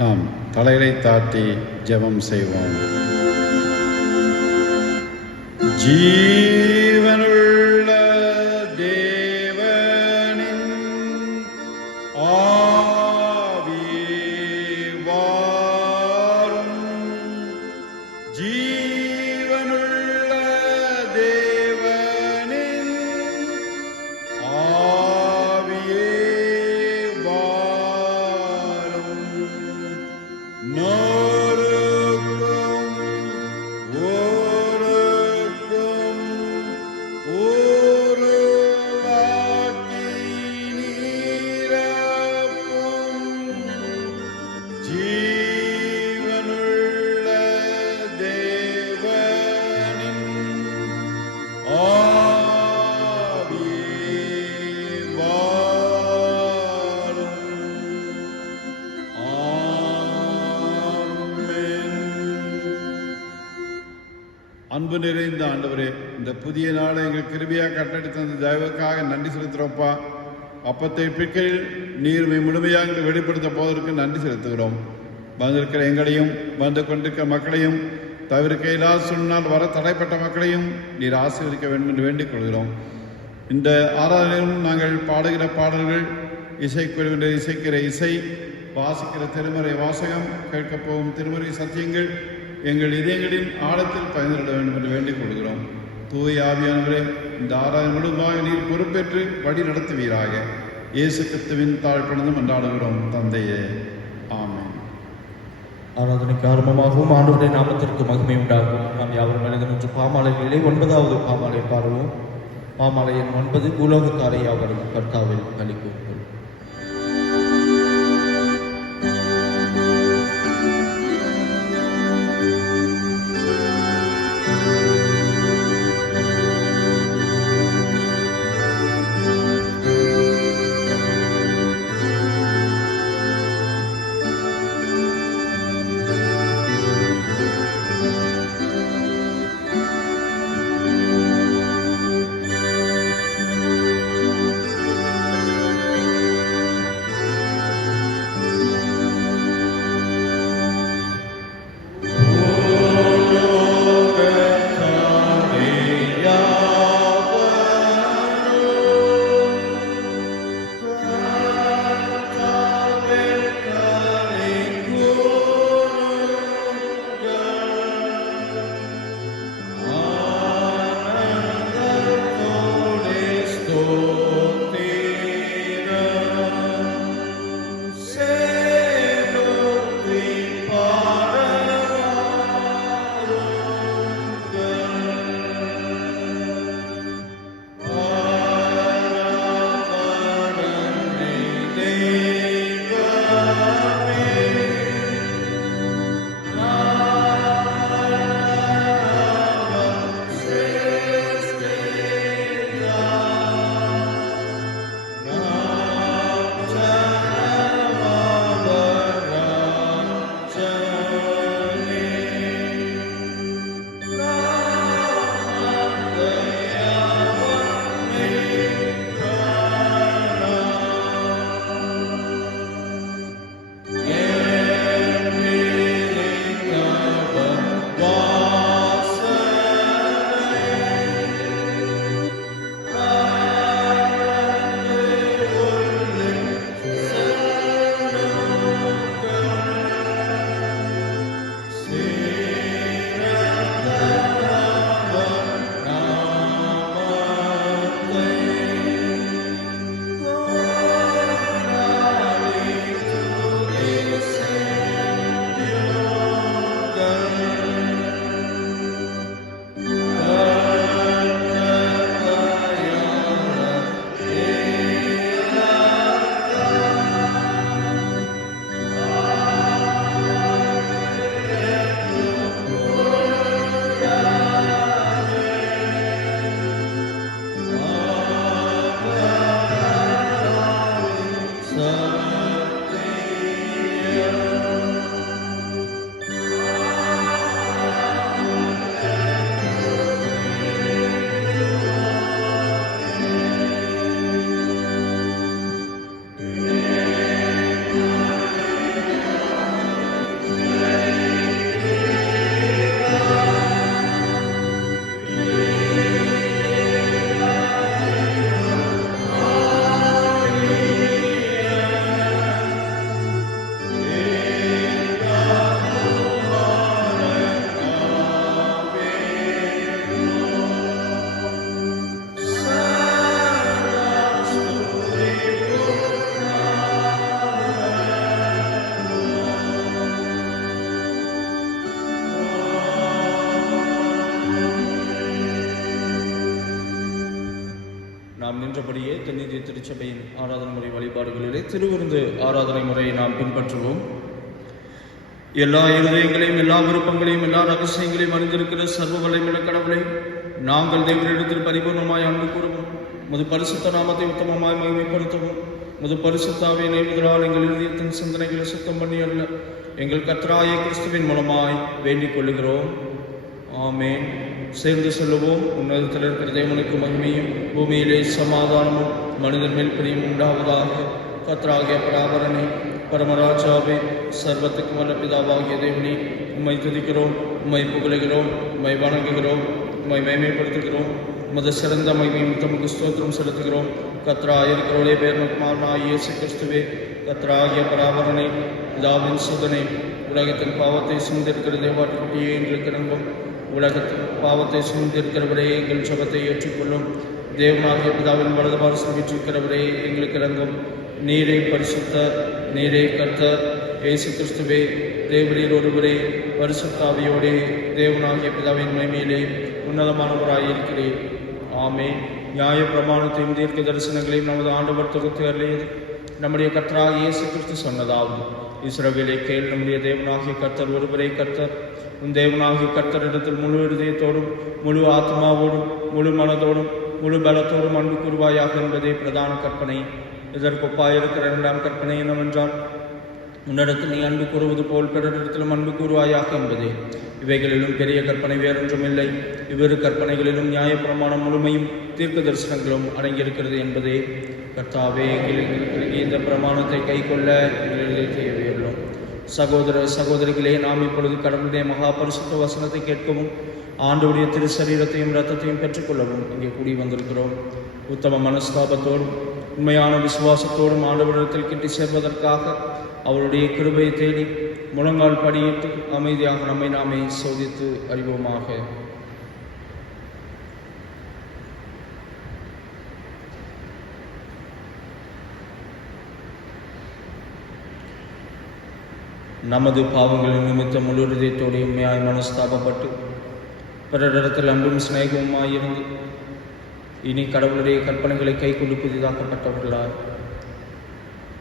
நாம் தலைகளை தாட்டி ஜெபம் செய்வோம். ஜீவனுள்ள தேவனின் ஆவியே வாரும். ஜீவனுள்ள தேவனின் ஆவியே வாரும். நோருக்கும் ஊருக்கும் உருவாக்கி நீரப்பும். ஜீவனுள்ள தேவனின் ஆவியே வாரும். அன்பு நிறைந்த ஆண்டவரே, இந்த புதிய நாளை எங்கள் கிருபையாக கட்டடி தந்த தயவுக்காக நன்றி செலுத்துகிறோம்ப்பா. அப்பத்தை பிற்கையில் நீர் முழுமையாக எங்களை வெளிப்படுத்த போவதற்கு நன்றி செலுத்துகிறோம். வந்திருக்கிற எங்களையும் வந்து கொண்டிருக்கிற மக்களையும் தவிர்க்கையிலா சொன்னால் வர தடைப்பட்ட மக்களையும் நீர் ஆசீர்வதிக்க வேண்டும் என்று வேண்டிக் கொள்கிறோம். இந்த ஆராதனையிலும் நாங்கள் பாடுகிற பாடல்கள், இசைக்குழுவினர் இசைக்கிற இசை, வாசிக்கிற திருமறை வாசகம், கேட்கப் போகும் திருமறை சத்தியங்கள் எங்கள் இதயங்களின் ஆழத்தில் பயந்துவிட வேண்டும் என்று வேண்டிக் கொள்கிறோம். தூய ஆவியானவரே, இந்த ஆராதனை முழுமையாக நீர் பொறுப்பேற்று வழி நடத்துவீராக. இயேசு கிறிஸ்துவின் தாழ்பணிந்து மன்றாடுகிறோம் தந்தையே, ஆமென். ஆராதனைக்கு ஆரம்பமாகவும் ஆண்டவருடைய நாமத்திற்கு மகிமை உண்டாகும். நாம் யாவரும் எழுதுகின்ற பாமாலைகளிலே 9வது பாமாலை பாடுவோம். பாமாலை எண் 9, பூலோகத்தாரை யாவரும் கர்த்தாவில் கலிக்கும். நாம் நின்றபடியே தென்னிந்திய திருச்சபையின் ஆராதனை முறை வழிபாடுகளிலே திருவிருந்து ஆராதனை முறையை நாம் பின்பற்றுவோம். எல்லா இருதயங்களையும், எல்லா விருப்பங்களையும், எல்லா ரகசியங்களையும் அறிந்திருக்கிற சர்வ வல்லமையுள்ள கடவுளை நாங்கள் தேவனிடத்தில் பரிபூர்ணமாய் அன்பு கூறுவோம். முது பரிசுத்த நாமத்தை உத்தமமாய் மகிமைப்படுத்தவும், முது பரிசுத்தாவை நேர்வதால் எங்கள் இதயத்தின் சிந்தனைகளை சுத்தம் பண்ணி அல்ல, எங்கள் கர்த்தராகிய கிறிஸ்துவின் மூலமாய் வேண்டிக் கொள்ளுகிறோம். ஆமென். சேர்ந்து சொல்லுவோம். உன்னதத்தில் இருக்கிற தேவனுக்கு மகிமையும், பூமியிலே சமாதானமும், மனிதன் மேல் பிரியும் உண்டாவதாக. கர்த்தராகிய பராபரனே, பரமராஜாவே, சர்வத்துக்கு வல்ல பிதாவாகிய தேவனே, உம்மை துதிக்கிறோம், உம்மை புகழுகிறோம், உம்மை வணங்குகிறோம், உம்மை மேன்மைப்படுத்துகிறோம். உமது சிறந்த மகிமையும் தமக்கு ஸ்தோத்திரம் செலுத்துகிறோம். கர்த்தராகிய இருக்கிறோரே பேர்மக்குமாரனாகிய இயேசு கிறிஸ்துவே, கர்த்தராகிய பராபரனே, பிதாவின் சுதனே, உலகத்தின் பாவத்தை சுமந்திருக்கிற தேவாட்டுக்குட்டியே எங்களுக்கு இறங்கும். உலகத்தின் பாவத்தை சுமந்திருக்கிறவரே எங்கள் ஜெபத்தை ஏற்றுக்கொள்ளும். தேவனாகிய பிதாவின் வலது பாரசம் வீற்றிருக்கிறவரே எங்களுக்கு இறங்கும். நீரே பரிசுத்தர், நீரே கர்த்தர். இயேசு கிறிஸ்துவே, தேவரீர் ஒருவரே, பரிசுத்தாவியோடே தேவனாகிய பிதாவின் மகிமையிலே உன்னதமானவராயிருக்கிறேன். ஆமென். நியாய பிரமாணத்தையும் தீர்க்க தரிசனங்களையும் நமது ஆண்டவர் தொகுத்து அருளியது. நம்முடைய கர்த்தராகிய இயேசு கிறிஸ்து சொன்னதாவது: இஸ்ரவேலே கேள், நம்முடைய தேவனாகிய கர்த்தர் ஒருவரே கர்த்தர். உன் தேவனாகிய கர்த்தரிடத்தில் முழு இதயத்தோடும், முழு ஆத்மாவோடும், முழு மனதோடும், முழு பலத்தோடும் அன்பு கூறுவாயாக என்பதே பிரதான கற்பனை. இதற்கொப்பாயிருக்கிற இரண்டாம் கற்பனை என்னவென்றால், உன்னிடத்தில் நீ அன்பு கூறுவது போல் பிறரிடத்திலும் அன்பு கூறுவாயாக என்பதே. இவைகளிலும் பெரிய கற்பனை வேறொன்றும் இல்லை. இவ்விரு கற்பனைகளிலும் நியாயப்பிரமாணம் முழுமையும் தீர்க்க தரிசனங்களும் அடங்கியிருக்கிறது என்பதே. கர்த்தாவே, எங்களுக்கு இந்த பிரமாணத்தை கை கொள்ள தேவையுள்ளோம். சகோதர சகோதரிகளே, நாம் இப்பொழுது கடவுளுடைய மகா பரிசுத்த வசனத்தை கேட்கவும், ஆண்டவருடைய திருசரீரத்தையும் இரத்தத்தையும் பெற்றுக்கொள்ளவும் இங்கே கூடி வந்திருக்கிறோம். உத்தம மனஸ்தாபத்தோடும் உண்மையான விசுவாசத்தோடும் ஆண்டவரிடத்தில் கிட்டி சேர்வதற்காக அவருடைய கிருபையை தேடி முழங்கால் படியிட்டு அமைதியாக நம்மை நாமே சோதித்து அறிவோமாக. நமது பாவங்களின் நிமித்தம் முழு இதயத்தோடு உண்மையாய் மனஸ்தாபப்பட்டு பிறரிடத்தில் அன்பும் சிநேகமுமாயிருந்து இனி கடவுளுடைய கற்பனைகளை கை கொண்டு புதிதாக்கப்பட்டவர்களாய்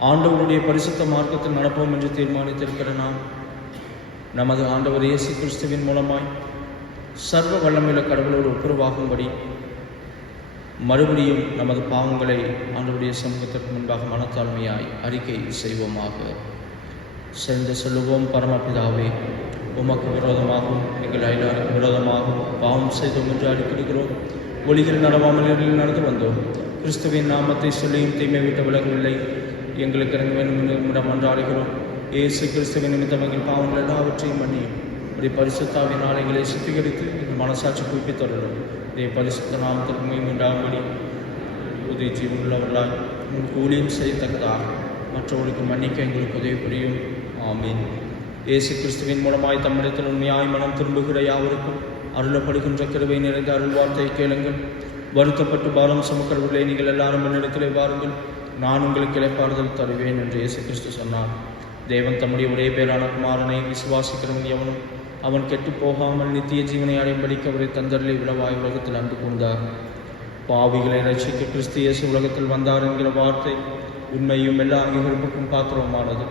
ஆண்டவருடைய பரிசுத்த மார்க்கத்தில் நடப்போம் என்று தீர்மானித்திருக்கிற நாம், நமது ஆண்டவர் இயேசு கிறிஸ்துவின் மூலமாய் சர்வ வல்லமையுள்ள கடவுளோடு ஒப்புரவாகும்படி மறுபடியும் நமது பாவங்களை ஆண்டவருடைய சமூகத்திற்கு முன்பாக மனத்தாழ்மையாய் அறிக்கை செய்வோமாக. சேர்ந்து சொல்லுவோம். பரமபிதாவே, உமக்கு விரோதமாகவும் எங்கள் அயலாருக்கு விரோதமாகவும் பாவம் செய்தோம் என்று அறிக்கையிடுகிறோம். ஒளிகள் நடவாமல் நடந்து வந்தோம். கிறிஸ்துவின் நாமத்தை சொல்லியும் தீமை விட்டு விலகவில்லை. எங்களுக்கு இறங்க வேண்டும் என்று மன்றாடுகிறோம். இயேசு கிறிஸ்துவின் நிமித்தம் எங்கள் பாவங்கள் எல்லாவற்றையும் பண்ணி இப்படி பரிசுத்தாவின் ஆலைகளை சுத்திகரித்து எங்கள் மனசாட்சி குவிப்பித்தருளும். இதே பரிசுத்த நாமத்திற்கு மீண்டாகும்படி புதிய ஜீவனுள்ளவர்களால் உங்களுக்கு ஊழியம் செய்யத்தக்கதாக மற்றவர்களுக்கு மன்னிக்க எங்களுக்கு உதவி புரியும். ஆமீன். இயேசு கிறிஸ்துவின் மூலமாய் தம்மிடத்தில் உண்மையாய் மனம் திரும்புகிற யாவருக்கும் அருளப்படுகின்ற கிருபை நிறைந்த அருள் வார்த்தையை கேளுங்கள். வருத்தப்பட்டு பாரம் சுமக்கிறவர்களே, நீங்கள் எல்லாரும் என்னிடத்திலே வாருங்கள், நான் உங்களுக்கு இளைப்பாறுதல் தருவேன் என்று இயேசு கிறிஸ்து சொன்னார். தேவன் தம்முடைய ஒரே பேரான குமாரனை விசுவாசிக்கிறவன் எவனும் அவன் கெட்டு போகாமல் நித்திய ஜீவனை அடையும்படிக்கு அவரை தந்தரிலே விளவாய் உலகத்தில் அன்பு கூர்ந்தார். பாவிகளை ரட்சிக்க கிறிஸ்து இயேசு உலகத்தில் வந்தார் என்கிற வார்த்தை உண்மையும் எல்லா அங்கீகரிப்புக்கும் பாத்திரமானது.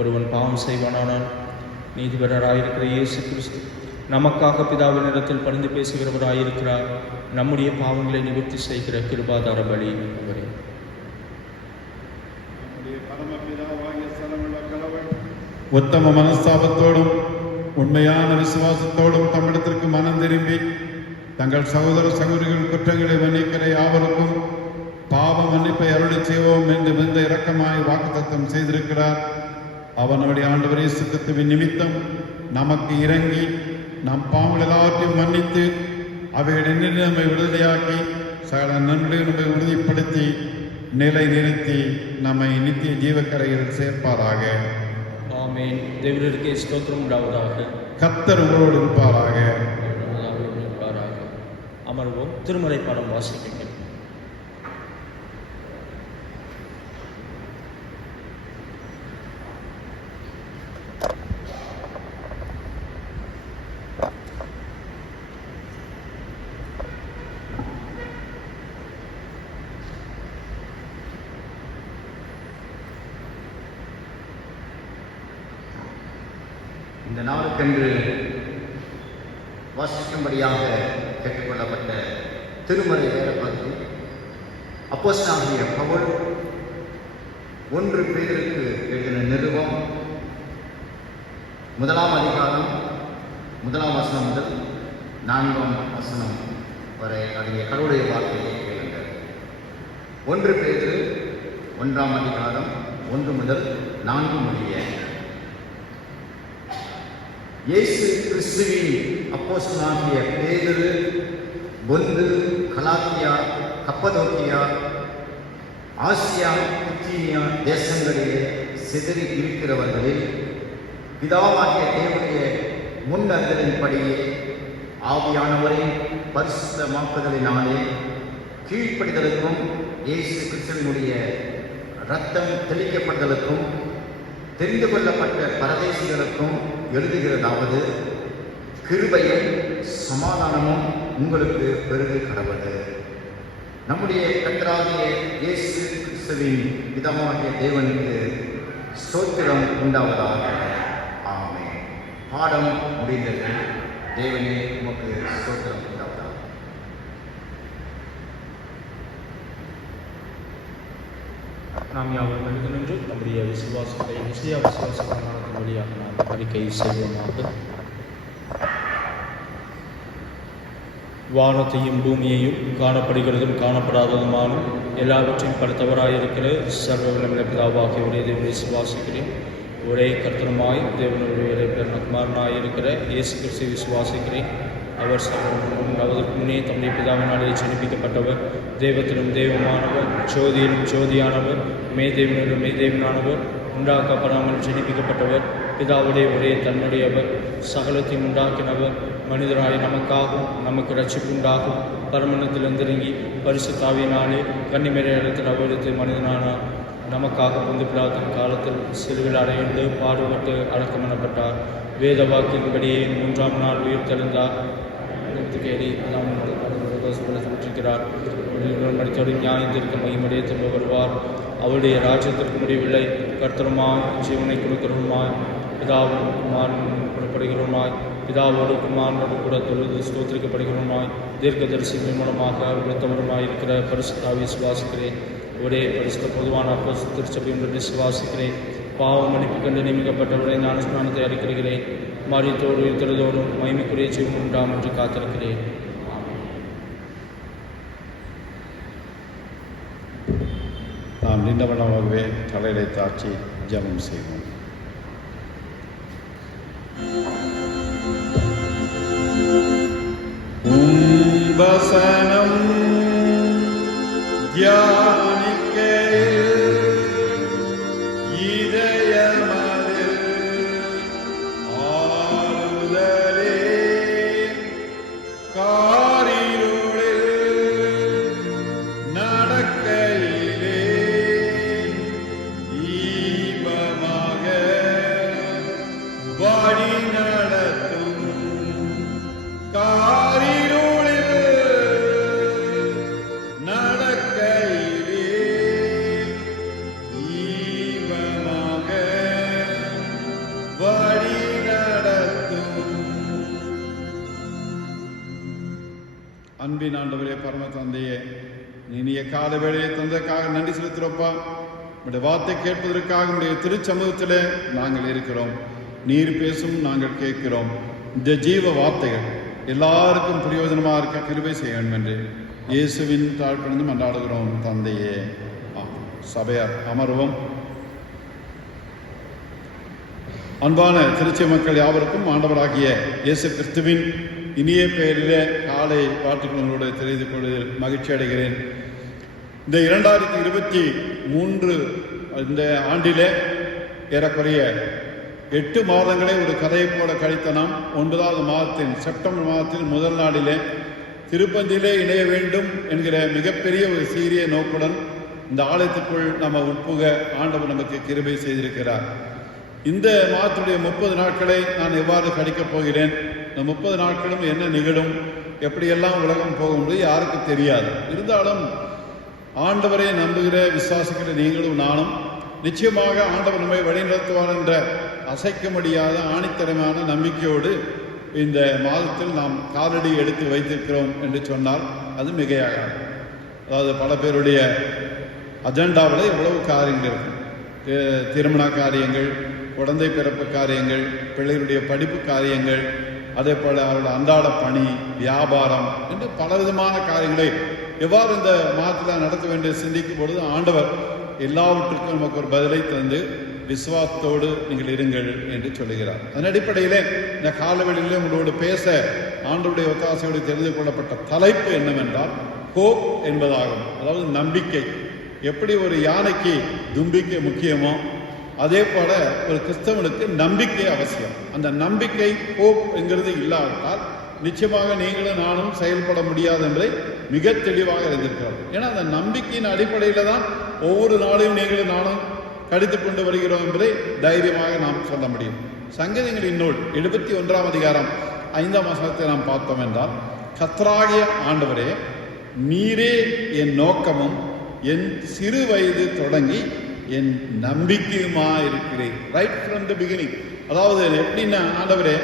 ஒருவன் பாவம் செய்வானானால் நீதிபரராயிருக்கிற இயேசு கிறிஸ்து நமக்காக பிதாவின் இடத்தில் பரிந்து பேசுகிறவராயிருக்கிறார். நம்முடைய பாவங்களை நிவர்த்தி செய்கிற கிருபாதார பலி அவரே. உத்தம மனஸ்தாபத்தோடும் உண்மையான விசுவாசத்தோடும் தம்மிடத்திற்கு மனம் திரும்பி தங்கள் சகோதர சகோதரிகள் குற்றங்களை மன்னிக்கிற யாவருக்கும் பாவ மன்னிப்பை அருளி செய்வோம் என்று மிகுந்த இரக்கமாய் வாக்குத்தத்தம் செய்திருக்கிறார். அவர் நம்முடைய ஆண்டவர் இயேசு கிறிஸ்துவின் நிமித்தம் நமக்கு இறங்கி நம் பாவங்கள் எல்லாவற்றையும் மன்னித்து அவைகள் நம்மை விடுதலையாக்கி சகல நன்மையை நம்மை உறுதிப்படுத்தி நிலை நிறுத்தி நம்மை நித்திய ஜீவக்கரையில் சேர்ப்பாராக. ஆமென். தேவனுக்கே ஸ்தோத்திரம் உண்டாவதாக. கர்த்தர் உங்களோடு இருப்பாராக. அமர்வோம். திருமறை பாடம் வாசிக்க. இந்த நாளுக்கென்று வாசிக்கும்படியாக கேட்டுக்கொள்ளப்பட்ட திருமறை வேத பகுதி அப்போஸ்தலனாகிய பவுல் 1 பேதுருக்கு எழுதின நிருபம் 1ஆம் அதிகாரம் 1ஆம் வசனம் முதல் 4ஆம் வசனம் வரை அடங்கிய கடவுளுடைய வார்த்தையை கேளுங்கள். 1 பேதுரு 1ஆம் அதிகாரம் 1 முதல் 4 முடிய. இயேசு கிறிஸ்துவின் அப்போஸ்தலனாகிய பேதுரு பொந்து, கலாத்தியா, கப்பதோக்கியா, ஆசியா, பித்தீனியா தேசங்களிலே சிதறி இருக்கிறவர்களில் பிதாவாகிய தேவனுடைய முன்னறிதலின்படியே ஆவியானவரின் பரிசுத்தமாக்குதலினாலே கீழ்ப்படிதலுக்கும் இயேசு கிறிஸ்துவினுடைய இரத்தம் தெளிக்கப்படுதலுக்கும் தெரிந்து கொள்ளப்பட்ட பரதேசிகளுக்கும் எழுதுகிறதாவது, கிருபையும் சமாதானமும் உங்களுக்கு பெருகு கடவுது. நம்முடைய கர்த்தராகிய இயேசு கிறிஸ்துவின் பிதாவாகிய தேவனுக்கு ஸ்தோத்திரம் உண்டாவதாக. ஆமென். பாடம் முடிந்தது. தேவனே உமக்கு ஸ்தோத்திரம் உண்டாவதாக. நாம் யாவரும் எழுந்து நின்று நம்முடைய விசுவாசத்தை விசுவாச பிரமாணத்தின் வழியாக நாம் அறிக்கை செய்வோமாக. வானத்தையும் பூமியையும் காணப்படுகிறதும் காணப்படாததுமான எல்லாவற்றையும் படுத்தவராயிருக்கிற சர்வ வல்லமையுள்ள பிதாவாகிய ஒரே தேவனை விசுவாசிக்கிறேன். ஒரே கர்த்தருமாய் தேவனுடைய பெருமகுமாரனாயிருக்கிற இயேசு கிறிஸ்துவை விசுவாசிக்கிறேன். அவர் சர்வதற்கு முன்னே தம்முடைய பிதாவினாலே ஜெனிப்பிக்கப்பட்டவர், தெய்வத்திலும் தெய்வமானவர், ஜோதியிலும் ஜோதியானவர், மெய்தேவனிலும் மெய்தேவனானவர், உண்டாக்கப்படாமல் ஜெனிப்பிக்கப்பட்டவர், பிதாவுடைய ஒரே தன்னுடையவர், சகலத்தையும் உண்டாக்கினவர், மனிதராய் நமக்காகவும் நமக்கு ரட்சிப்பு உண்டாகும் பரமணத்தில் இறங்கி பரிசுத்த ஆவியினாலே கன்னிமேரி இடத்தில் அவதரித்து மனிதனானார். நமக்காக பொந்து பிலாத்தின் காலத்தில் சிலுவையில் அறையுண்டு பாடுபட்டு அடக்கம் எனப்பட்டார். வேத வாக்கின்படியே 3ஆம் நாள் உயிர் தெழுந்தார். பெற்றிருக்கிறார். மனிதோடு நியாயத்திற்கு மகிமடைய திரும்ப வருவார். அவருடைய ராஜ்யத்திற்கு முடிவில்லை. கர்த்தருமாய் ஜீவனை கொடுக்கிறவருமாய் பிதாவும் குமாரப்படுகிறவருமாய் பிதாவோடு குமாரனோடு கூட தொழுது ஸ்தோத்திரிக்கப்படுகிறவருமாய் தீர்க்கதரிசிகள் மூலமாக விழுத்தவருமாய் இருக்கிற பரிசுத்த ஆவியை விசுவாசிக்கிறேன். ஒரே பரிசுத்த பொதுவான அப்போஸ்தல திருச்சபை என்று விசுவாசிக்கிறேன். பாவம் மன்னிப்பு கண்டு நியமிக்கப்பட்டவரை நான் ஸ்நானத்தை அறிக்கிறேன். மரித்தோடு உயிர்த்தெழுதோடும் மகிமைக்குரிய ஜீவன் உண்டாம் என்று காத்திருக்கிறேன். நாம் நின்றவனமாகவே தலையிலை தாட்சி ஜெபம் செய்வோம். வசனம் தியானிக்கையில் இதயமதில் ஆறுதலே காரிருளில் நடக்கையிலே தீபமாக வழி நடத்தும் அன்பின் ஆண்டவரே, பரம தந்தையே, இனிய கால வேளையை தந்ததுக்காக நன்றி செலுத்துகிறோப்பா. உடைய வார்த்தை கேட்பதற்காக உடைய திருச்சமூகத்தில் நாங்கள் இருக்கிறோம். நீர் பேசும், நாங்கள் கேட்கிறோம். இந்த ஜீவ வார்த்தைகள் எல்லாருக்கும் பிரயோஜனமாக இருக்க கிருபை செய்ய வேண்டும் என்று இயேசுவின் தாழ்ப்பிலிருந்து மன்றாடுகிறோம் தந்தையே. சபையார் அமர்வோம். அன்பான திருச்சி மக்கள் யாவருக்கும் ஆண்டவராகிய இயேசு கிறிஸ்துவின் இனிய பெயரிலே காலை வாழ்த்துக்களோடு தெரிந்து கொள்வதில் மகிழ்ச்சி அடைகிறேன். இந்த 2023 இந்த ஆண்டிலே ஏறக்குறைய 8 மாதங்களை ஒரு கதையை போல கழித்த நாம் 9வது மாதத்தின் செப்டம்பர் மாதத்தில் முதல் நாளிலே திருப்பந்தியிலே இணைய வேண்டும் என்கிற மிகப்பெரிய ஒரு சீரிய நோக்குடன் இந்த ஆலயத்துக்குள் நம்ம உட்புக ஆண்டவர் நமக்கு கிருபை செய்திருக்கிறார். இந்த மாதத்துடைய 30 நாட்களை நான் எவ்வாறு கழிக்கப் போகிறேன், இந்த 30 நாட்களும் என்ன நிகழும், எப்படியெல்லாம் உலகம் போகும்போது யாருக்கும் தெரியாது. இருந்தாலும் ஆண்டவரை நம்புகிற விசுவாசிக்கிற நீங்களும் நானும் நிச்சயமாக ஆண்டவர் நம்மை வழிநடத்துவார் என்ற அசைக்க முடியாத ஆணித்தரமான நம்பிக்கையோடு இந்த மாதத்தில் நாம் காலடி எடுத்து வைத்திருக்கிறோம் என்று சொன்னால் அது மிகையாகாது. அதாவது பல பேருடைய அஜெண்டாவில் எவ்வளவு காரியங்கள் இருக்கும். திருமண காரியங்கள், குழந்தை பிறப்பு காரியங்கள், பிள்ளைகளுடைய படிப்பு காரியங்கள், அதே போல் அவருடைய அன்றாட பணி, வியாபாரம் என்று பலவிதமான காரியங்களை எவ்வாறு இந்த மாதத்தில் நடத்த வேண்டிய சிந்திக்கும் பொழுது ஆண்டவர் எல்லாவற்றுக்கும் நமக்கு ஒரு பதிலை தந்து விசுவாசத்தோடு நீங்கள் இருங்கள் என்று சொல்லுகிறார். அதன் அடிப்படையிலே இந்த காலவெளியிலே உங்களோடு பேச ஆண்டவருடைய ஒத்தாசையோடு தெரிந்து கொள்ளப்பட்ட தலைப்பு என்னவென்றால் ஹோப் என்பதாகும். அதாவது நம்பிக்கை. எப்படி ஒரு யானைக்கு தும்பிக்கை முக்கியமோ அதே போல ஒரு கிறிஸ்தவனுக்கு நம்பிக்கை அவசியம். அந்த நம்பிக்கை ஹோப் என்கிறது இல்லாவிட்டால் நிச்சயமாக நீங்களும் நானும் செயல்பட முடியாது என்பதை மிக தெளிவாக இருந்திருக்கிறோம். ஏன்னா அந்த நம்பிக்கையின் அடிப்படையில் தான் ஒவ்வொரு நாளையும் நீங்களும் நானும் கடித்து கொண்டு வருகிறோம் என்பதை தைரியமாக நாம் சொல்ல முடியும். சங்கீதங்களின் நூல் 71ஆம் அதிகாரம் 5ஆம் வசனத்தை நாம் பார்த்தோம் என்றால், கர்த்தராகிய ஆண்டவரே, நீரே என் நோக்கமும் என் சிறு வயது தொடங்கி என் நம்பிக்கையுமா இருக்கிறேன். Right from the beginning. அதாவது எப்படின்னா, ஆண்டவரே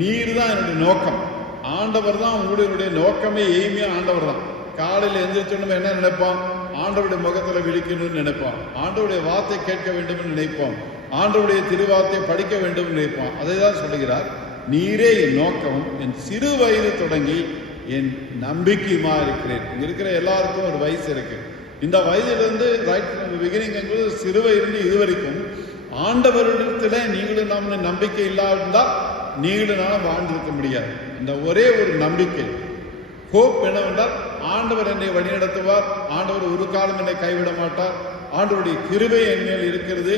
நீர் தான் என்னுடைய நோக்கம். ஆண்டவர் தான் உங்களுடைய நோக்கமே, எய்மே ஆண்டவர் தான். காலையில் எந்திரிச்சோன்னு என்ன நினைப்போம்? ஆண்டவருடைய முகத்தில் விழிக்கணும்னு நினைப்போம். ஆண்டவருடைய வார்த்தை கேட்க வேண்டும் என்று நினைப்போம். ஆண்டவருடைய திருவார்த்தை படிக்க வேண்டும் என்று நினைப்போம். அதை தான் சொல்லுகிறார், நீரே என் நோக்கம், என் சிறு வயது தொடங்கி என் நம்பிக்கையுமா இருக்கிறேன். இங்க இருக்கிற எல்லாருக்கும் ஒரு வயசு இருக்கு. இந்த வயதிலிருந்து ரைட் பிகினிங் என்பது சிறு வயதிலிருந்து இதுவரைக்கும் ஆண்டவரிடத்துல நீங்களும் நம்ம நம்பிக்கை இல்லாவிட்டால் நீங்களும் நானும் வாழ்ந்திருக்க முடியாது. இந்த ஒரே ஒரு நம்பிக்கை ஹோப் என்னவென்றால், ஆண்டவர் என்னை வழிநடத்துவார், ஆண்டவர் ஒரு காலம் என்னை கைவிட மாட்டார், ஆண்டவருடைய கிருபை என் மேல் இருக்கிறது,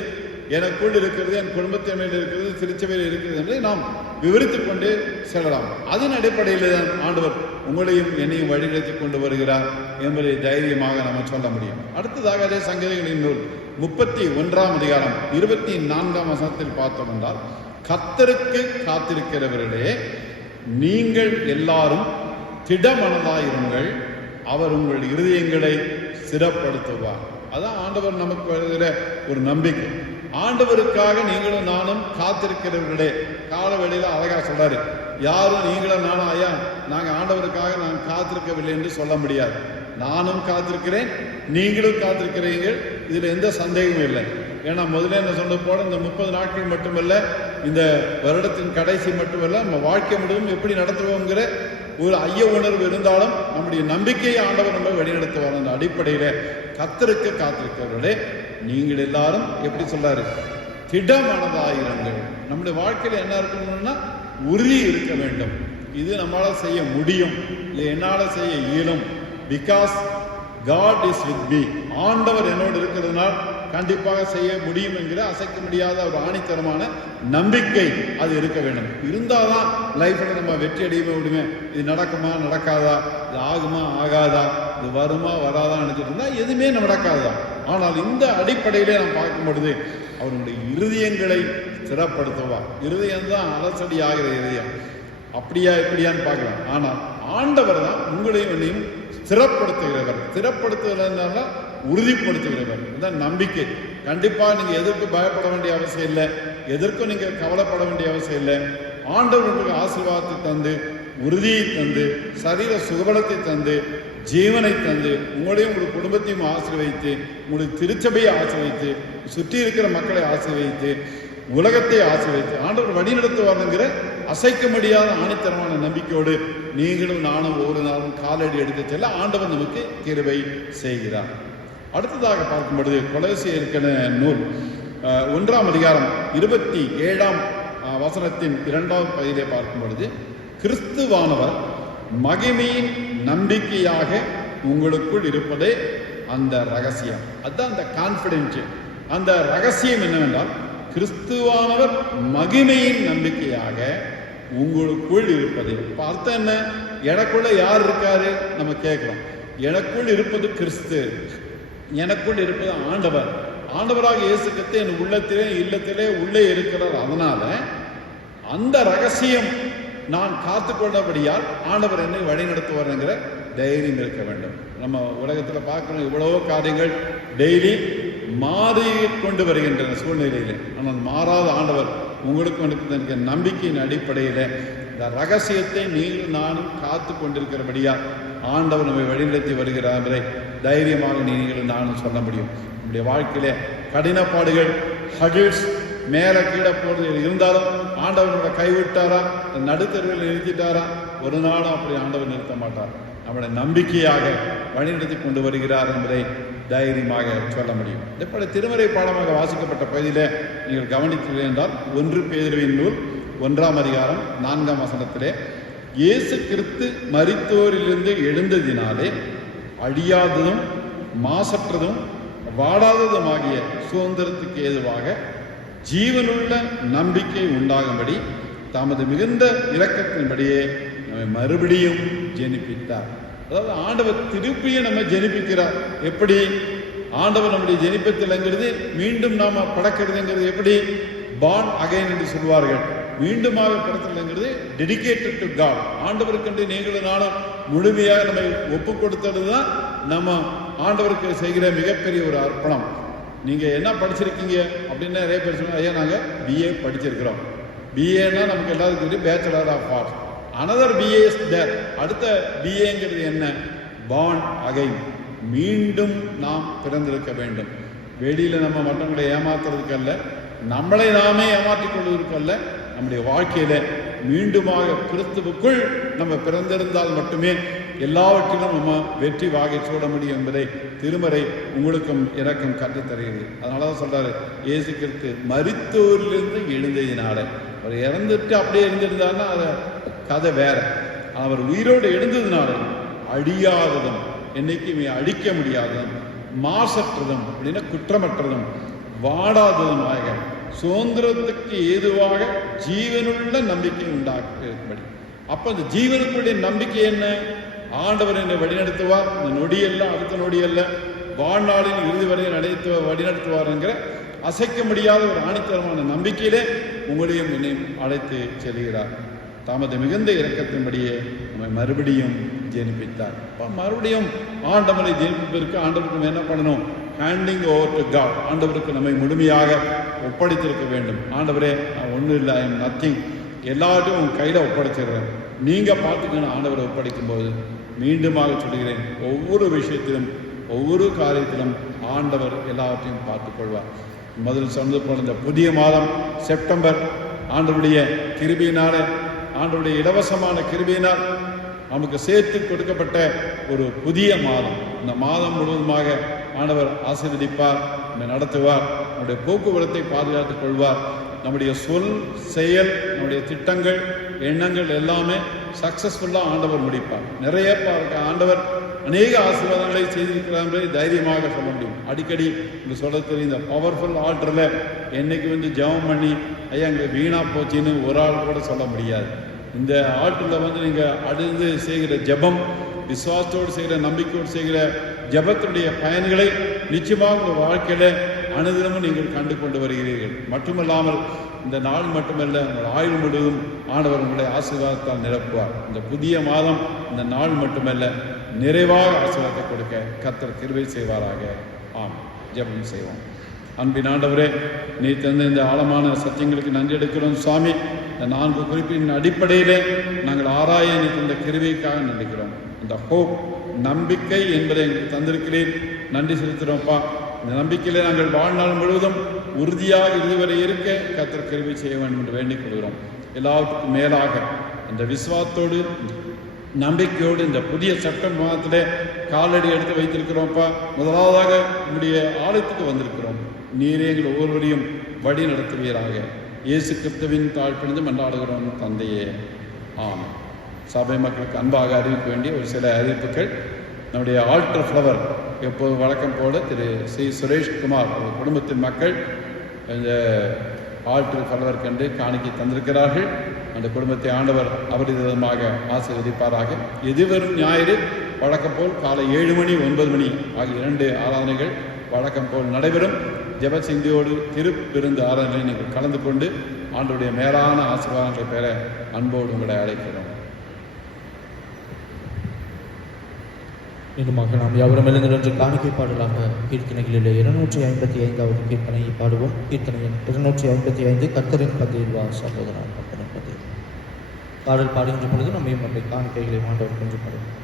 எனக்குள் இருக்கிறது, என் குடும்பத்தின் மேல் இருக்கிறது, திருச்சபையில் இருக்கிறது என்று நாம் விவரித்துக் கொண்டு செல்லலாம். அதன் அடிப்படையில் தான் ஆண்டவர் உங்களையும் என்னையும் வழிநடத்தி கொண்டு வருகிறார் என்பதை தைரியமாக நம்ம சொல்ல முடியும். அடுத்ததாக அதே சங்கீதங்களின் நூல் 31ஆம் அதிகாரம் 24ஆம் வசனத்தில் பார்த்தோம் என்றால், கர்த்தருக்கு காத்திருக்கிறவர்களே, நீங்கள் எல்லாரும் திடமனதாயிருங்கள், அவர் உங்கள் இருதயங்களை ஸ்திரப்படுத்துவார். அதான் ஆண்டவர் நமக்கு வருகிற ஒரு நம்பிக்கை. ஆண்டவருக்காக நீங்களும் நானும் காத்திருக்கிறவர்களே. கால வேளையில அழகா சொல்றாரு, யாரும் நீங்களும் நானும் ஐயா நாங்கள் ஆண்டவருக்காக நான் காத்திருக்கவில்லை என்று சொல்ல முடியாது. நானும் காத்திருக்கிறேன், நீங்களும் காத்திருக்கிறீர்கள், இதுல எந்த சந்தேகமும் இல்லை. ஏன்னா முதல்ல என்ன சொன்ன போல இந்த 30 நாட்கள் மட்டுமல்ல, இந்த வருடத்தின் கடைசி மட்டுமல்ல, நம்ம வாழ்க்கை முழுவதும் எப்படி நடத்துவோங்கிற ஒரு ஐய உணர்வு இருந்தாலும் நம்முடைய நம்பிக்கையை ஆண்டவர் நம்ம வழிநடத்துவார். அந்த அடிப்படையில கர்த்தருக்கு காத்திருக்கிறவர்களே, நீங்கள் எல்லாரும் எப்படி சொல்றாரு, திடமனதாயிருங்கள். நம்முடைய வாழ்க்கையில என்ன இருக்கணும்னா உறுதி இருக்க வேண்டும். இது நம்மளால செய்ய முடியும், இது என்னால செய்ய இயலும். Because God is with me. ஆண்டவர் என்னோடு இருக்கிறதுனால் கண்டிப்பாக செய்ய முடியும் என்கிற அசைக்க முடியாத ஒரு ஆணித்தரமான நம்பிக்கை அது இருக்க வேண்டும். இருந்தால்தான் லைஃப்ல நம்ம வெற்றி அடைய முடியுமே. இது நடக்குமா நடக்காதா, இது ஆகுமா ஆகாதா, இது வருமா வராதா நினைச்சிட்டு இருந்தா எதுவுமே நடக்காதுதான். ஆனால் இந்த அடிப்படையிலே நாம் பார்க்கும் பொழுது அவருடைய இருதயங்களை ஸ்திரப்படுத்துவார். இருதயம் தான் அலசடி ஆகிற இருதயம். அப்படியா இப்படியான்னு பார்க்கலாம். ஆனால் ஆண்டவர் தான் உங்களையும் என்னையும் ஸ்திரப்படுத்துகிறவர். ஸ்திரப்படுத்துகிறதுனால உறுதிப்படுத்துகிறவர். இதுதான் நம்பிக்கை. கண்டிப்பா நீங்க எதற்கு பயப்பட வேண்டிய அவசியம் இல்லை, எதற்கும் நீங்க கவலைப்பட வேண்டிய அவசியம் இல்லை. ஆண்டவர் உங்களுக்கு ஆசீர்வாதத்தை தந்து, உறுதியை தந்து, சரீர சுகபலத்தை தந்து, ஜீவனை தந்து, உங்களையும் உங்களுடைய குடும்பத்தையும் ஆசீர்வதித்து, உங்களுடைய திருச்சபையை ஆசீர்வதித்து, சுற்றி இருக்கிற மக்களை ஆசீர்வதித்து, உலகத்தை ஆசீர்வதித்து ஆண்டவர் வழிநடத்துவாருங்கிற அசைக்க முடியாத ஆணித்தரமான நம்பிக்கையோடு நீங்களும் நானும் ஒவ்வொரு நாளும் காலடி எடுத்து செல்ல ஆண்டவர் நமக்கு கிருபை செய்கிறார். அடுத்ததாக பார்க்கும் பொழுது கொலோசியர் நூல் 1ஆம் அதிகாரம் 27ஆம் வசனத்தின் 2ஆம் பகுதியிலே பார்க்கும் பொழுது, கிறிஸ்துவானவர் மகிமையின் நம்பிக்கையாக உங்களுக்குள் இருப்பதே அந்த ரகசியம். அதுதான் அந்த கான்பிடென்ட். அந்த ரகசியம் என்னவென்றால், கிறிஸ்துவானவர் மகிமையின் நம்பிக்கையாக உங்களுக்குள் இருப்பது. அர்த்தம் என்ன? எனக்குள்ள யார் இருக்காரு நம்ம கேட்கிறோம். எனக்குள் இருப்பது கிறிஸ்து, எனக்குள் இருப்பது ஆண்டவர். ஆண்டவராக இயேசு கிறிஸ்து என் உள்ளத்திலே இல்லத்திலே உள்ளே இருக்கிறார். அதனால அந்த ரகசியம் நான் காத்துக்கொண்டபடியால் ஆண்டவர் என்னை வழி நடத்துவார்ங்கிற தைரியம் இருக்க வேண்டும். நம்ம உலகத்தில் பார்க்கணும், இவ்வளவோ காரியங்கள் டெய்லி மாறிக்கொண்டு வருகின்றன சூழ்நிலையில். ஆனால் மாறாத ஆண்டவர் உங்களுக்கு எனக்கு நம்பிக்கையின் அடிப்படையில் இந்த ரகசியத்தை நீங்களும் நானும் காத்து கொண்டிருக்கிறபடியா ஆண்டவர் நம்மை வழிநடத்தி வருகிறார் என்பதை தைரியமாக நீங்களும் நானும் சொல்ல முடியும். நம்முடைய வாழ்க்கையில கடினப்பாடுகள், ஹடில்ஸ், மேலே கீழே போறது இருந்தாலும் ஆண்டவர் நம்மளை கைவிட்டாரா, நடுத்தருவில் நிறுத்திட்டாரா? ஒரு நாளும் அப்படி ஆண்டவர் நிறுத்த மாட்டார். நம்மளை நம்பிக்கையாக வழிநடத்தி கொண்டு வருகிறார் என்பதை தைரியமாக சொல்ல முடியும். இப்படி திருமறை பாடமாக வாசிக்கப்பட்ட பகுதியில நீங்கள் கவனித்தீர்கள் என்றால் 1 பேதுருவின் நூல் 1ஆம் அதிகாரம் 4ஆம் வசனத்திலே, இயேசு கிறிஸ்து மரித்தோரிலிருந்து எழுந்ததினாலே அழியாததும் மாசற்றதும் வாடாததுமாகிய சுதந்திரத்துக்கு ஏதுவாக ஜீவனுள்ள நம்பிக்கை உண்டாகும்படி தமது மிகுந்த இரக்கத்தின்படியே நம்மை மறுபடியும் ஜெனிப்பித்தார். அதாவது ஆண்டவர் திருப்பியும் நம்ம ஜெனிப்பிக்கிறார். எப்படி ஆண்டவர் நம்முடைய ஜெனிப்பத்தில்ங்கிறது, மீண்டும் நாம படக்கிறதுங்கிறது எப்படி? பார்ன் அகைன் என்று சொல்வார்கள். மீண்டுமாக படத்தில்ங்கிறது டெடிகேட்டட் டு காட். ஆண்டவருக்கென்று நீங்களும் நானும் முழுமையாக நம்மை ஒப்பு கொடுத்தது தான் நம்ம ஆண்டவருக்கு செய்கிற மிகப்பெரிய ஒரு அர்ப்பணம். நீங்க என்ன படிச்சிருக்கீங்க அப்படின்னு நிறைய பேர் சொல்லுவாங்க, ஐயா நாங்க BA படிச்சிருக்கிறோம். BAன்னா நமக்கு எல்லாருக்கும் தெரியும், bachelor of arts. Another BA is there. அடுத்த BAங்கிறது என்ன? Born again. மீண்டும் நாம் பிறந்திருக்க வேண்டும். வெளியில நம்ம மற்றவங்களை ஏமாத்துறதுக்கு அல்ல, நம்மளை நாமே ஏமாற்றிக் கொள்வதற்கு அல்ல, நம்முடைய வாழ்க்கையில மீண்டுமாக கிறிஸ்துவுக்குள் நம்ம பிறந்திருந்தால் மட்டுமே எல்லாவற்றிலும் நம்ம வெற்றி வாகை சூட முடியும் என்பதை திருமறை உங்களுக்கும் எனக்கும் கற்றுத்தருகிறது. அதனாலதான் சொல்றாரு, இயேசு கிறிஸ்து மரித்தோரிலிருந்து எழுந்ததினால. அவர் இறந்துட்டு அப்படியே இருந்திருந்தாருன்னா அதை கதை வேற. அவர் உயிரோடு எழுந்ததுனால அழியாததும், என்னைக்குமே அழிக்க முடியாததும், மாசற்றதும் அப்படின்னா குற்றமற்றதும், வாடாததுமாக சுதந்திரத்துக்கு ஏதுவாக ஜீவனுள்ள நம்பிக்கை உண்டாக்கும்படி. அப்ப அந்த ஜீவனுக்குடைய நம்பிக்கை என்ன? ஆண்டவர் என்னை வழிநடத்துவார், இந்த நொடியெல்லாம் அடுத்த நொடியல்ல, வாழ்நாளின் இறுதி வரையில் வழிநடத்துவார் என்கிற அசைக்க முடியாத ஒரு ஆணித்தரமான நம்பிக்கையிலே உங்களையும் என்னையும் அழைத்து செல்கிறார். தமது மிகுந்த இரக்கத்தின்படியே நம்மை மறுபடியும் ஜெனிப்பித்தார். மறுபடியும் ஆண்டவரை ஜெனிப்பதற்கு ஆண்டவருக்கு என்ன பண்ணணும்? Handing over to God. ஆண்டவருக்கு நம்மை முழுமையாக ஒப்படைத்திருக்க வேண்டும். ஆண்டவரே, நான் ஒன்றும் இல்லை, ஐ எம் நத்திங், எல்லாத்தையும் உன் கையில் ஒப்படைச்சிடுறேன், நீங்க பார்த்துக்கணும். ஆண்டவரை ஒப்படைக்கும் போது மீண்டுமாக சொல்கிறேன், ஒவ்வொரு விஷயத்திலும் ஒவ்வொரு காரியத்திலும் ஆண்டவர் எல்லாவற்றையும் பார்த்துக் கொள்வார். முதல் சொன்னது போல இந்த புதிய மாதம் செப்டம்பர் ஆண்டவருடைய கிருபையினால, ஆண்டவருடைய இலவசமான கிருபையினால் நமக்கு சேர்த்து கொடுக்கப்பட்ட ஒரு புதிய மாதம். இந்த மாதம் முழுவதுமாக ஆண்டவர் ஆசீர்வதிப்பார், நம்மை நடத்துவார், நம்முடைய போக்குவரத்தை பாதுகாத்துக் கொள்வார். நம்முடைய சொல், செயல், நம்முடைய திட்டங்கள், எண்ணங்கள் எல்லாமே சக்சஸ்ஃபுல்லாக ஆண்டவர் முடிப்பார். நிறைய ஆண்டவர் அநேக ஆசீர்வாதங்களை செய்திருக்கிறார் என்பதை தைரியமாக சொல்ல முடியும். அடிக்கடி இந்த சொல்ல தெரியும், இந்த பவர்ஃபுல் ஆல்டரில் என்னைக்கு ஜெபம் பண்ணி ஐயா இங்கே வீணா போச்சுன்னு ஒரு ஆள் கூட சொல்ல முடியாது. இந்த ஆல்டரில் நீங்கள் அடுத்து செய்கிற ஜெபம், விசுவாசத்தோடு செய்கிற, நம்பிக்கையோடு செய்கிற ஜெபத்தினுடைய பயன்களை நிச்சயமாக உங்கள் வாழ்க்கையில் அனுதினமும் நீங்கள் கண்டு கொண்டு வருகிறீர்கள். மட்டுமல்லாமல் இந்த நாள் மட்டுமல்ல, உங்கள் ஆயுள் முழுவதும் ஆண்டவர் உங்களை ஆசீர்வாதத்தால் நிரப்புவார். இந்த புதிய மாதம் இந்த நாள் மட்டுமல்ல, நிறைவாக ஆசீர்வாதத்தை கொடுக்க கர்த்தர் கிருபை செய்வாராக. ஆம், ஜெபம் செய்வோம். அன்பின் ஆண்டவரே, நீ தந்த இந்த ஆழமான சத்தியங்களுக்கு நன்றி எடுக்கிறோம் சுவாமி. இந்த 4 குறிப்பின் அடிப்படையிலே நாங்கள் ஆராய நீ தந்த கிருபைக்காக நினைக்கிறோம். இந்த ஹோப், நம்பிக்கை என்பதை எங்களுக்கு தந்திருக்கிறேன், நன்றி செலுத்துகிறோம்ப்பா. இந்த நம்பிக்கையிலே நாங்கள் வாழ்நாள் முழுவதும் உறுதியாக இதுவரை இருக்க கர்த்தர் கிருபை செய்ய வேண்டும் என்று வேண்டிக் கொள்கிறோம். எல்லாத்துக்கும் மேலாக இந்த விசுவாசத்தோடு, நம்பிக்கையோடு இந்த புதிய செப்டம்பர் மாதத்திலே காலடி எடுத்து வைத்திருக்கிறோம்ப்பா. முதலாவதாக நம்முடைய ஆலயத்துக்கு வந்திருக்கிறோம். நீரே எங்கள் ஒவ்வொருவரையும் வழி நடத்துவீராக. இயேசு கிறிஸ்துவின் தாழ்ப்பிணிந்து மன்றாடுகிறோம் தந்தையே, ஆமென். சபை மக்களுக்கு அன்பாக அறிவிக்க வேண்டிய ஒரு சில அறிவிப்புகள். நம்முடைய ஆல்டர் ஃப்ளவர் எப்போது வழக்கம் போல திரு சி சுரேஷ்குமார் குடும்பத்தின் மக்கள் இந்த ஆல்டர் ஃப்ளவர் கண்டு காணிக்கை தந்திருக்கிறார்கள். அந்த குடும்பத்தை ஆண்டவர் அபரிதமாக ஆசீர்வதிப்பாராக. எதிர்வரும் ஞாயிறு வழக்கம் போல் காலை 7 மணி 9 மணி ஆகிய 2 ஆராதனைகள் வழக்கம் போல் நடைபெறும். ஜெப சிந்தியோடு திருப்பிருந்து ஆராதனை நீங்கள் கலந்து கொண்டு ஆண்டவருடைய மேலான ஆசீர்வாதங்களை பெற அன்போடு உங்களை அழைக்கிறோம். மீண்டுமாக நாம் யாவரும் எழுந்து நின்று காணிக்கை பாடலாக கீர்த்தனைகளிலே 255வது கீர்த்தனையை பாடுவோம். கீர்த்தனை எண் 255, கர்த்தரின் பந்தியில் வா சகோதரா கர்த்தரின் பந்தியில். பாடல் பாடுகின்ற பொழுது நம்ம நம்முடைய காணிக்கைகளை ஆண்டவர் கொஞ்சம் பாடுவோம்.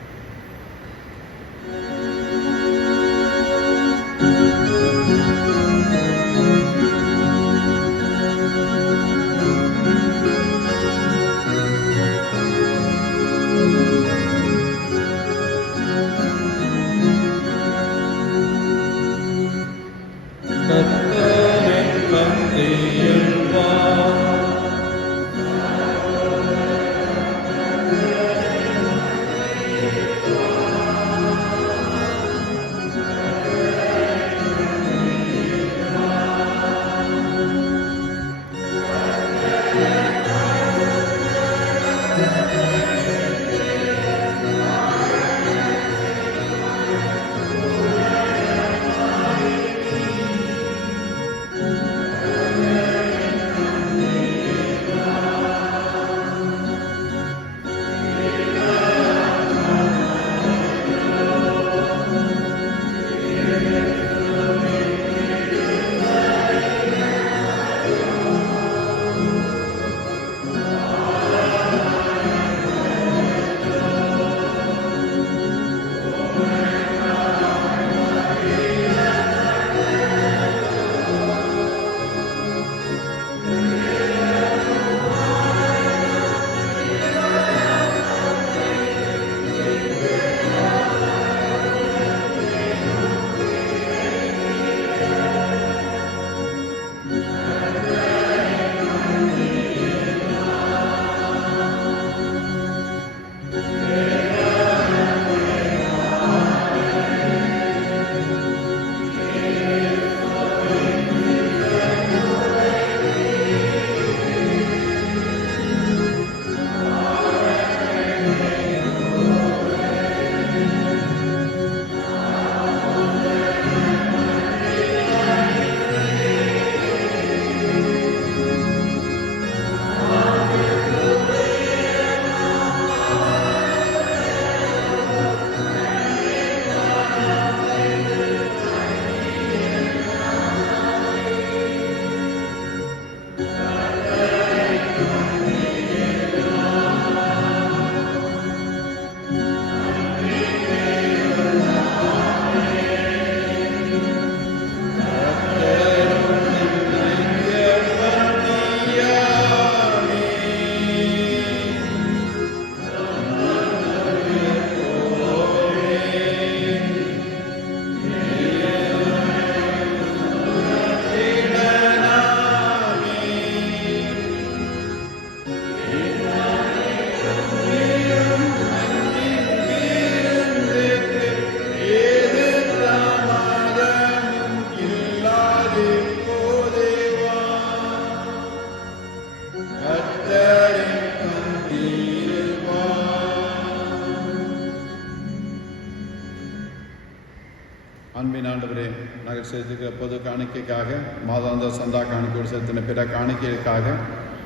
அன்பின் ஆண்டவரே, நாங்கள் செலுத்துகிற பொது காணிக்கைக்காக, மாதாந்த சந்தா காணிக்கையோடு செலுத்தின பிற காணிக்கைகளுக்காக,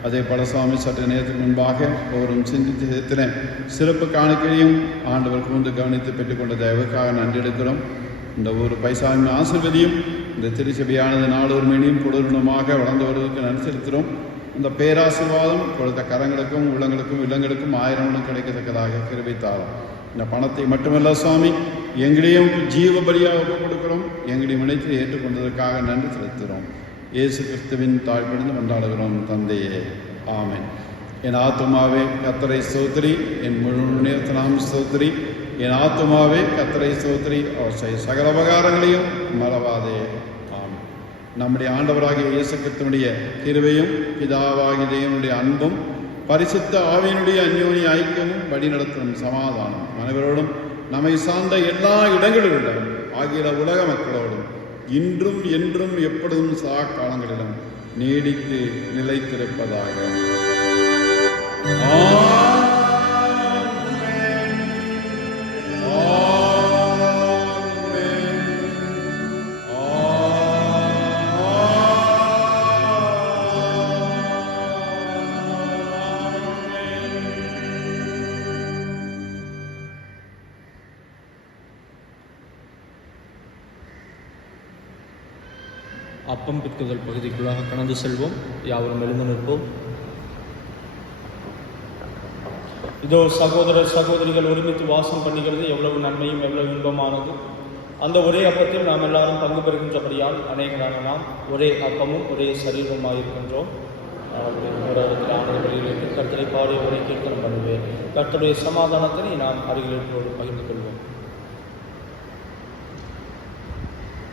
அதே போல சுவாமி சற்று நேரத்துக்கு முன்பாக ஒவ்வொரும் சிந்தித்து செலுத்தின சிறப்பு காணிக்கையும் ஆண்டவர் கூர்ந்து கவனித்து பெற்றுக்கொண்ட தயவுக்காக நன்றி எடுக்கிறோம். இந்த ஒரு பைசாவின் ஆசீர்வதியும் இந்த திருச்சபையானது நாடொரு மேனியும் கொடூரமாக வளர்ந்து வருவதற்கு நன்றி செலுத்துகிறோம். இந்த பேராசீர்வாதம் கொடுத்த கரங்களுக்கும் உள்ளங்களுக்கும் இல்லங்களுக்கும் 1000 கிடைக்கத்தக்கதாக கிருபைத்தாரும். இந்த பணத்தை மட்டுமல்ல சுவாமி, எங்களையும் ஜீவ பலியாக ஒப்புக் கொடுக்கிறோம். எங்களையும் இணைத்து ஏற்றுக்கொண்டதற்காக நன்றி செலுத்துகிறோம். இயேசு கிறிஸ்துவின் தாழ்பிடிந்து கொண்டாடுகிறோம் தந்தையே, ஆமென். என் ஆத்துமாவே கர்த்தரை ஸ்தோத்திரி, என் முழு நேரத்தினாம் ஸ்தோத்திரி. என் ஆத்துமாவே கர்த்தரை ஸ்தோத்திரி, அவர் சகல உபகாரங்களையும் மறவாதே. ஆமென். நம்முடைய ஆண்டவராகிய இயேசு கிறிஸ்துவினுடைய கிருபையும் பிதாவாகிய தேவனுடைய அன்பும் பரிசுத்த ஆவியினுடைய அந்யோன்ய ஐக்கியமும் வழிநடத்தும் சமாதானம் அனைவரோடும் நம்மை சார்ந்த எல்லா இடங்களிலும் ஆகிய உலக மக்களோடும் இன்றும் என்றும் எப்பொழுதும் சதா காலங்களிலும் நீடித்து நிலைத்திருப்பதாக. அப்பம் பிற்குதல் பகுதிக்குள்ளாக கடந்து செல்வோம். யாவரும் எழுந்து நிற்போம். இதோ சகோதரர் சகோதரிகள் ஒருமித்து வாசம் பண்ணுகிறது எவ்வளவு நன்மையும் எவ்வளவு இன்பமானது. அந்த ஒரே அப்பத்தில் நாம் எல்லாரும் பங்கு பெறுகின்றபடியால் அநேகரான நாம் ஒரே அப்பமும் ஒரே சரீரமாயிருக்கின்றோம். ஆனது கர்த்தரை பாடி ஒரே கீர்த்தனம் பண்ணுவேன். கர்த்தருடைய சமாதானத்தினை நாம் அருகிலோடு பகிர்ந்து கொள்வோம்.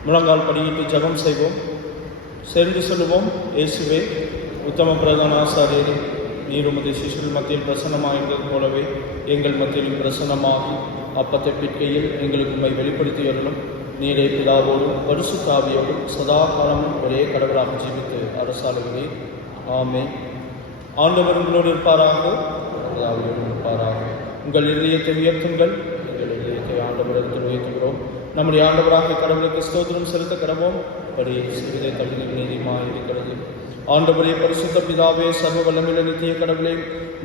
முழங்கால் படியிட்டு ஜெபம் செய்வோம். சேர்ந்து சொல்லுவோம். இயேசுவே, உத்தம பிரதான ஆசாரியரே, நீர் உமது சிசுகள் மத்தியில் பிரசன்னமாயிருந்தது போலவே எங்கள் மத்தியிலும் பிரசன்னமாகி அப்பத்தை பிற்கையில் எங்களுக்கு உண்மை வெளிப்படுத்தி வரலும். நீரே பிதாவோடும் பரிசுத்த ஆவியோடும் சதா காலமும் ஒரே கடவுளாக ஜீவித்து அரசாளுகிறே. ஆமென். ஆண்டவர் உங்களோடு இருப்பாராக, ஆவியோடு இருப்பாராக. உங்கள் இதயத்தை உயர்த்துங்கள். எங்கள் இதயத்தை ஆண்டவரிடத்தில் உயர்த்துகிறோம். நம்முடைய ஆண்டவராக கடவுளுக்கு ஸ்தோத்திரம் செலுத்த கடவோம். படி சிறிதை தகுதி நீதியமாக இருக்கிறது. ஆண்டவரே, பரிசுத்த பிதாவே, சர்வ வல்லமையுள்ள நித்திய கடவுளே,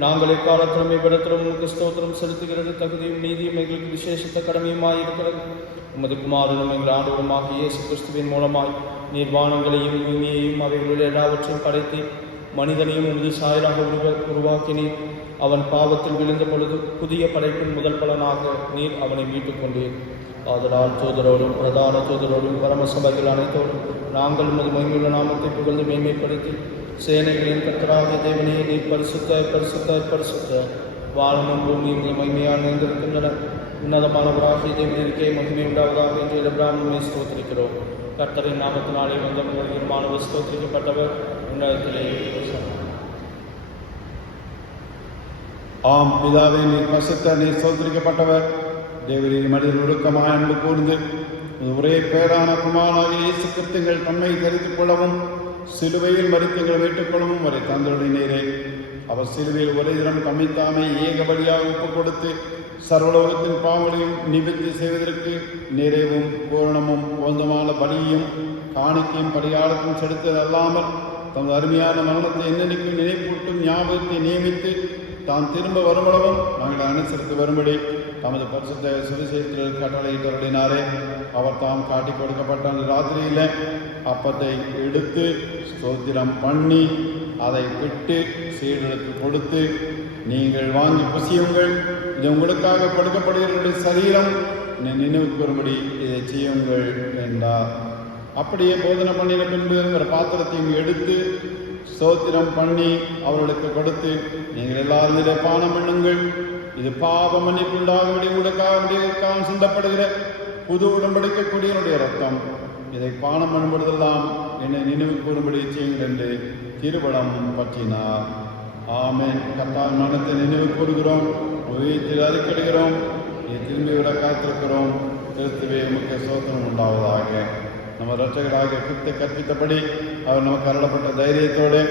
நாங்கள் எக்காலத்திலும் இவ்விடத்திலும் உங்களுக்கு ஸ்தோத்திரம் செலுத்துகிறது தகுதியும் நீதியும் எங்களுக்கு விசேஷத்த கடமையுமாய் இருக்கிறது. உமது குமாரனும் எங்கள் ஆண்டவருமாக இயேசு கிறிஸ்துவின் மூலமாய் நீர் வானங்களையும் பூமியையும் அவைகளில் எல்லாவற்றையும் படைத்து மனிதனையும் உமது சாயலாக உருவாக்கினீர். அவன் பாவத்தில் விழுந்த பொழுது புதிய படைப்பின் முதல் பலனாக நீர் அவனை மீட்டுக் கொண்டீர். ஆதலால் தூதரோடும் பிரதான தூதரோடும் பரமசபைகள் அனைத்தோடும் நாங்கள் உமது மகிமையுள்ள நாமத்தை புகழ்ந்து மேன்மைப்படுத்தி சேனைகளின் கர்த்தராகிய தேவனே, நீர் பரிசுத்த பரிசுத்த பரிசுத்த வானமும் பூமியும் மகிமையால் நிறைந்திருக்கின்றன. உன்னதமானவராகிய தேவனிற்கே மகிமை உண்டாவதாக என்று எபிரகாமை ஸ்தோத்திரிக்கிறோம். கர்த்தரின் நாமத்தினாலே வந்த மாணவர் ஸ்தோத்திரிக்கப்பட்டவர் உன்னதத்திலே. ஆம் பிதாவே, நீர் பரிசுத்த, நீர் ஸ்தோத்திரிக்கப்பட்டவர். தேவரின் மனிதர் ஒடுக்கமாய் அன்பு கூர்ந்து ஒரே பேரான குமாரனாகிய இயேசு கிறிஸ்துவின் தன்மை தெரிந்து கொள்ளவும் சிலுவையில் மரித்தங்கள் மீட்டுக் கொள்ளவும் வரை தந்தருடைய நீரே. அவர் சிலுவையில் ஒரே தினம் தம்மைத்தாமே ஏக பலியாக ஒப்புக் கொடுத்து சர்வலோகத்தின் பாவங்களையும் நிவர்த்தி செய்வதற்கு நிறைவும் பூரணமும் போதுமான பலியையும் காணிக்கையும் பரிகாரத்தையும் செலுத்தது அல்லாமல் தமது அருமையான மரணத்தை என்னென்னைக்கும் நினைப்பூட்டும் ஞாபகத்தை நியமித்து தான் திரும்ப வருமளவும் நாங்கள் அனுசரித்து வரும்படி தமது பரிசுத்த சுவிசேஷத்தில் கட்டளையிட்டருளினாரே. அவர் தாம் காட்டி கொடுக்கப்பட்ட அந்த ராத்திரியில் அப்பத்தை எடுத்து ஸ்தோத்திரம் பண்ணி அதை விட்டு சீடெடுத்து கொடுத்து, நீங்கள் வாங்கி புசியுங்கள், இது உங்களுக்காக கொடுக்கப்படுகிற சரீரம், நினைவு கூறும்படி இதை செய்யுங்கள் என்றார். அப்படியே போதனை பண்ணின பின்பு ஒரு பாத்திரத்தையும் எடுத்து ஸ்தோத்திரம் பண்ணி அவர்களுக்கு கொடுத்து, நீங்கள் எல்லாரும் இதை பானம் பண்ணுங்கள், இது பாவ மன்னிப்புண்டாகும்படி உங்களுக்காக சிந்தப்படுகிற புது உடன்படிக்கக்கூடியவருடைய ரத்தம், இதை பானம் பண்ணும்பொழுதெல்லாம் என்னை நினைவு கூறும்படி செய்யுங்கள் என்று திருவடம் பற்றினார். ஆமென். கர்த்தாவின் மரணத்தை நினைவு கூறுகிறோம், உயிர்த்தில் அறிக்கையிடுகிறோம், இதை திரும்பி விட காத்திருக்கிறோம். கிறிஸ்துவே முக்கிய சோதனம் உண்டாவதாக. நம்ம இரட்சகராகிய கிறிஸ்து கற்பித்தபடி அவர் நமக்கு அருளப்பட்ட தைரியத்தோடு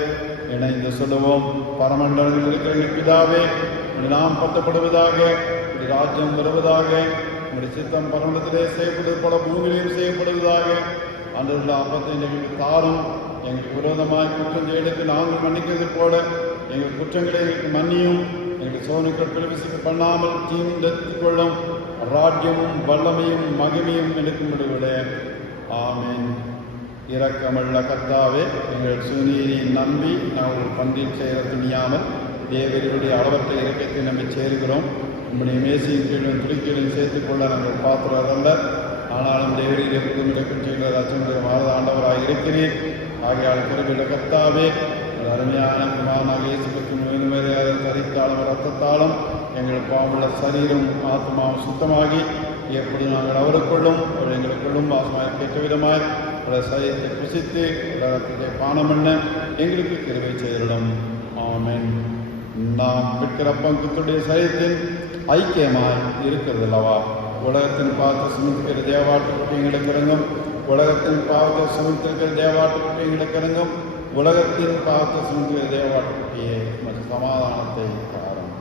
இணைந்து சொல்லுவோம். பரமண்டலங்களில் இருக்கிற பிதாவே, நாம் பத்தப்படுவதாக, ராஜ்யம் வருவதாக, உங்களுடைய சித்தம் பரமண்டலத்திலே செய்யப்படுவது போல பூமியிலையும் செய்யப்படுவதாக. அன்றைய அப்பத்தை எங்களுக்கு தாரும், எங்களுக்கு விரோதமாக குற்றம் செய்யலுக்கு நாங்கள் மன்னிக்கிறது போல எங்கள் குற்றங்களை எங்களுக்கு மன்னியும், எங்களுக்கு சோதனைகள் பிரவேசிக்க பண்ணாமல் தீர்ந்தெடுத்துக் கொள்ளும். ராஜ்யமும் வல்லமையும் மகிமையும் எனக்கு முடிவுடைய. ஆமென். இரக்கமுள்ள கர்த்தாவே, எங்கள் சுநீரின் நம்பி நாங்கள் பந்தில் சேர துணியாமல் தேவருடைய அளவற்ற இறக்கத்தை நம்பி சேருகிறோம். உங்களுடைய மேசையின் கீழும் துடிக்கீழும் சேர்த்துக் கொள்ள நாங்கள் பாத்திரல்ல. ஆனாலும் தேவரில் இருக்கும் செய்கிற அச்சங்களை மாத ஆண்டவராக இருக்கிறீர். ஆகையால் குறிப்பிட்ட கர்த்தாவே, அருமையான குமாரனாக இயேசுக்கு கரித்தாலும் ரத்தத்தாலும் எங்கள் பாவமுள்ள சரீரம் ஆத்மாவும் சுத்தமாகி எப்படி நாங்கள் அவருக்குள்ளும் அவர் எங்களுக்குள்ளும் ஆத்மாவை கேட்ட விதமாய் சரீரத்தை புசித்து ரத்தத்தை பானம் பண்ண எங்களுக்கு கிருபை செய்திடும். ஆமென். நாம் விற்கிற பங்குடைய சரீரத்தின் ஐக்கியமாய் இருக்கிறது அல்லவா? உலகத்தின் பாவத்தை சுமக்கிற தேவாட்டு எங்களுக்கு இறங்கும், உலகத்தின் பாவத்தை சுமத்திருக்கிற தேவாட்டு எங்களுக்கு இறங்கும், உலகத்தின் பாவத்தை சுமக்கிற தேவாட்டுக்குட்டியே மற்றும் சமாதானத்தை காரம்.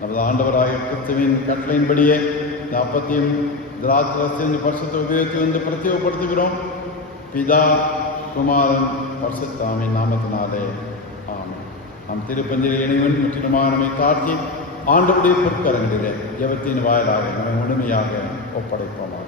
நமது ஆண்டவராக கிறிஸ்துவின் கட்டளையின்படியே இந்த அப்பத்தையும் திராட்சரசத்தின் பரிசுத்த உபயோகத்தை வந்து பிரத்யேகப்படுத்துகிறோம். பிதா குமாரன் பரிசுத்தாவின் நாமத்தினாலே ஆமென். நம் திருப்பந்தில் இணைவன் முற்றிலுமாக நம்மை காட்டி ஆண்டவருடைய பொற்கரங்களிலே ஜெபத்தின் வாயிலாக நம்மை முழுமையாக ஒப்படைப்போமாக.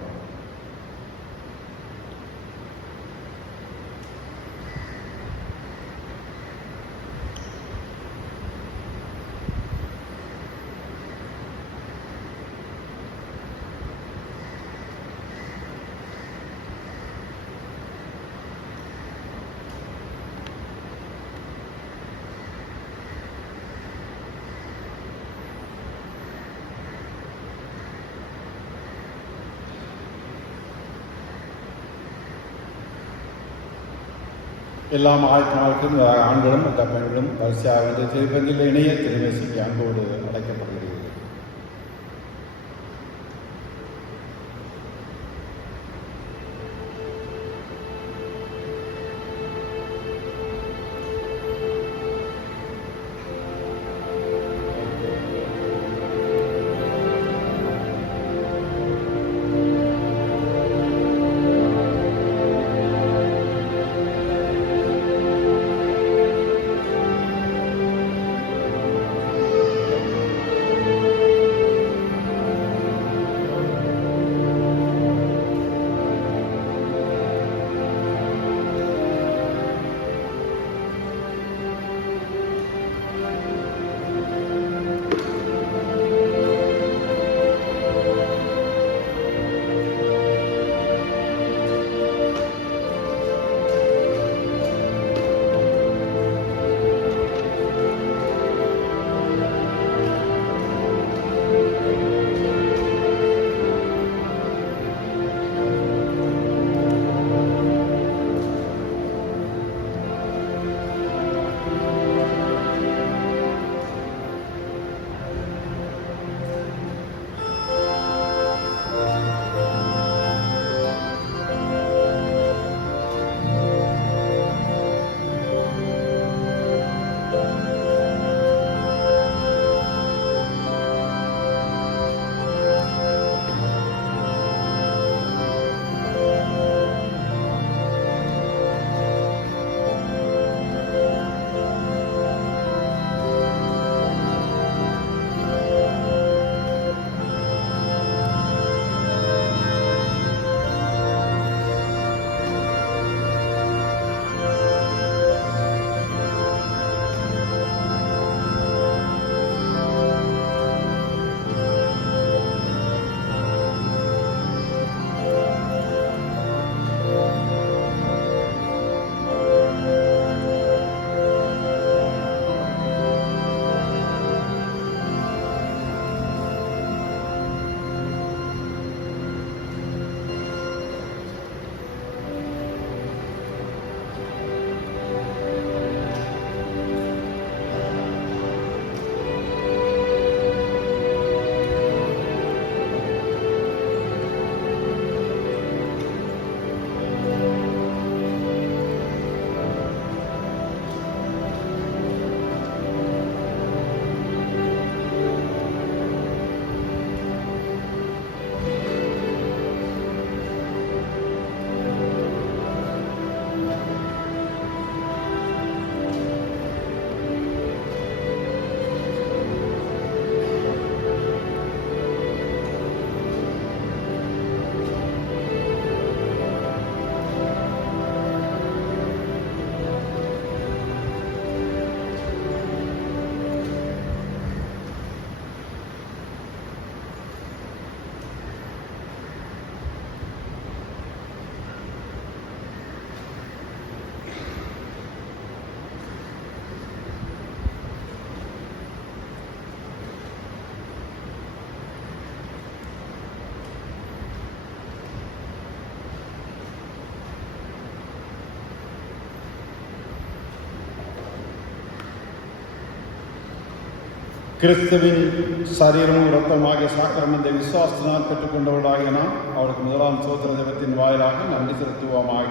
எல்லாம் ஆழ்நாளுக்கும் ஆண்களும் பெண்களும் வரிசையாக வந்து திருப்பதியில் இணைய திருமேசிக்கு அன்போடு அழைக்கப்படுகிறது. கிறிஸ்துவின் சரீரமும் இரத்தமாகிய சாக்கிரமத்தை விசுவாசத்தினால் பெற்றுக்கொண்டவர்களாகிய நாம் அவருக்கு முதலாம் சோத்திர தெய்வத்தின் வாயிலாக நன்றி செலுத்துவோமாக.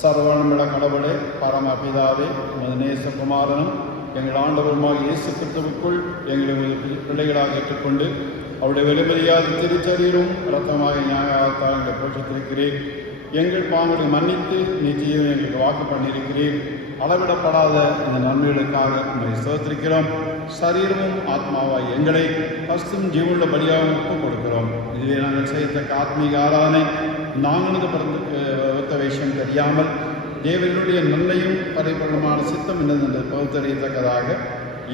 சர்வவல்லமையுள்ள கடவுளே, பரமபிதாவே, உமது நேசகுமாரனும் எங்கள் ஆண்டவருமாக இயேசு கிறிஸ்துவுக்குள் எங்களை பிள்ளைகளாக ஏற்றுக்கொண்டு அவருடைய வெளிமறியாத திருச்சரீரும் இரத்தமாக நியாயத்தால் எங்களை போற்றிருக்கிறேன். எங்கள் பாவங்களை மன்னித்து நிச்சயம் எங்களுக்கு வாக்கு பண்ணியிருக்கிறேன். அளவிடப்படாத இந்த நன்மைகளுக்காக உங்களை ஸ்தோத்திரிக்கிறோம். சரீரமும் ஆத்மாவாய் எங்களை பசும் ஜீவனுள்ள பலியாக ஒப்புக் கொடுக்கிறோம். இதுவே நாங்கள் செய்யத்தக்க ஆத்மீக ஆராதனை. நாங்களது ஒத்த விஷயம் தெரியாமல் தேவனுடைய நன்மையும் பரிபூர்ணமான சித்தம் என்னது பகுத்தறியத்தக்கதாக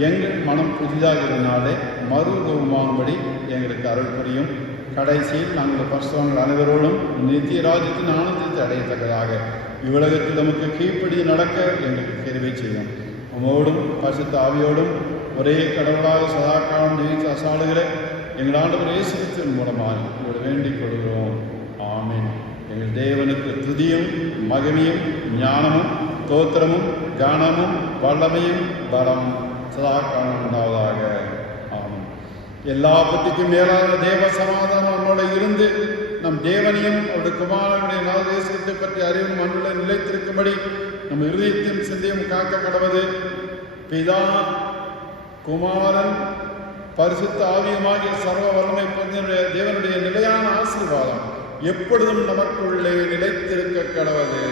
எங்கள் மனம் புதிதாக இருந்தாலே மறுரூபமாகும்படி எங்களுக்கு அருள் புரியும். கடைசியில் நாங்கள் பரிசுத்தவான்கள் அனைவரோடும் நித்திய ராஜ்யத்தின் ஆனந்தத்தை அடையத்தக்கதாக இவ்வுலகத்தில் நமக்கு கீழ்ப்படி நடக்க எங்களுக்கு கிருபை செய்யும். உமோடும் பரிசுத்த ஆவியோடும் ஒரே கடவுளாக சதாகாலம் ஜெயித்து அசாடுகிற எங்கள் ஆண்டவர் இயேசு கிறிஸ்துவின் மூலமாக உங்களை வேண்டிக் கொள்கிறோம். ஆமென். எங்கள் தேவனுக்கு துதியும் மகிமையும் ஞானமும் தோத்திரமும் கனமும் வல்லமையும் பலம் சதா காலம் உண்டாவதாக. ஆமாம். எல்லா பத்திக்கும் மேலான தேவ சமாதானம் நம்மோட இருந்து நம் தேவனையும் அவருடைய குமாரனுடைய நவதேசத்தை பற்றி அறிவும் மண்ணுள்ள நிலைத்திருக்கும்படி நம் இருதயத்தின் சிந்தையும் காக்க கடவது பிதா குமாரன் பரிசுத்த ஆவியமாகிய சர்வ வல்லமை பொருந்திய தேவனுடைய நிலையான ஆசீர்வாதம் எப்பொழுதும் நமக்குள்ளே நிலைத்திருக்க கடவது.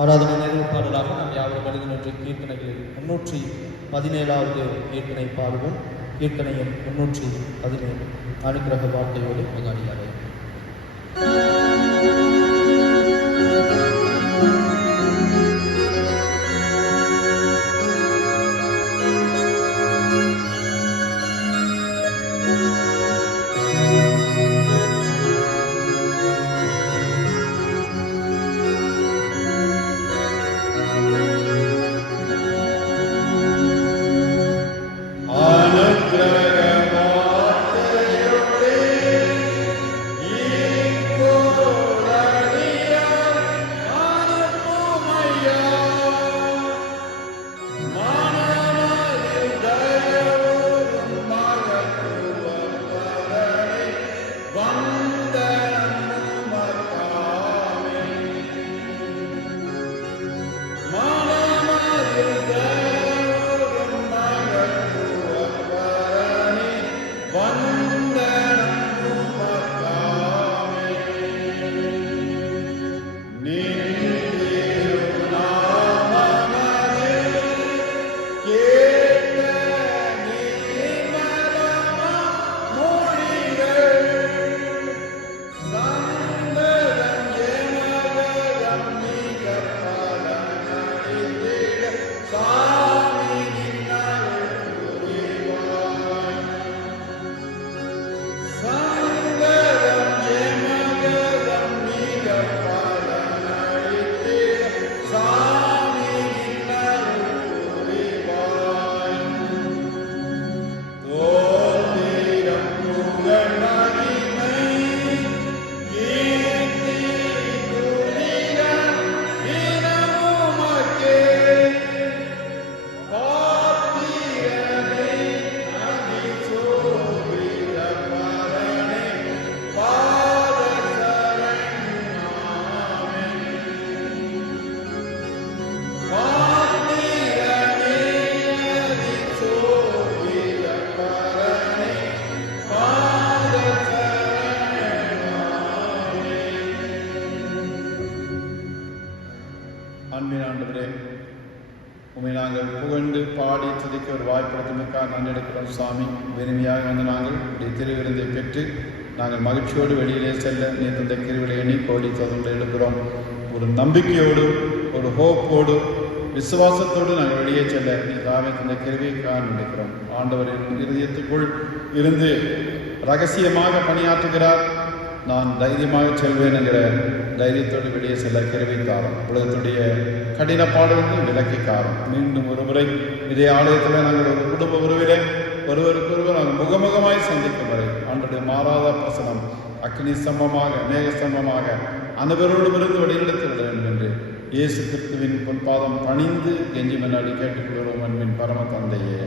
ஆராதனை நிறைவு பாடலாக நாம் யாவரும் வருகின்ற கீர்த்தனைகளில் 317வது கீர்த்தனை பாடுவோம். கீர்த்தனை எண் 317 அனுக்கிரக வார்த்தையோடு முதலியாக. அன்பின் ஆண்டவரே, உண்மை நாங்கள் புகழ்ந்து பாடி துதிக்க ஒரு வாய்ப்படுத்துவதற்காக நன்றி எடுக்கிறோம் சாமி. பெருமையாக வந்து நாங்கள் உடைய திருவிருந்தை பெற்று நாங்கள் மகிழ்ச்சியோடு வெளியிலே செல்ல நீ தந்த கிருவிலை எண்ணி கோடி தொடர்ந்து எழுப்புகிறோம். ஒரு நம்பிக்கையோடு, ஒரு ஹோப்போடு, விசுவாசத்தோடு நாங்கள் வெளியே செல்ல நீ தாமே தந்த கிருவியைக்காக நினைக்கிறோம். ஆண்டவரின் இருதயத்துக்குள் இருந்து ரகசியமாக பணியாற்றுகிறார். நான் தைரியமாக செல்வேன் என்கிற தைரியத்தோடு வெளியே செல்ல கிருவிக்காரம். உலகத்துடைய கடின பாடுகளுக்கு விலக்கிக்காரம். மீண்டும் ஒரு முறை இதே ஆலயத்தில் நாங்கள் ஒரு குடும்ப உறவிலே ஒருவருக்கொருவர் நாங்கள் முகமுகமாய் சந்திக்கும் வரை ஆண்டுடைய மாறாத பிரசனம் அக்னி ஸ்தம்பமாக மேக ஸ்தம்பமாக அனைவரோடும் இருந்து வழிநடத்தி விட வேண்டும் என்று இயேசு கிறிஸ்துவின் பொன்பாதம் பணிந்து கெஞ்சி மன்னாடி கேட்டுக்கொள்கிறோம். அன்பின் பரம தந்தையே,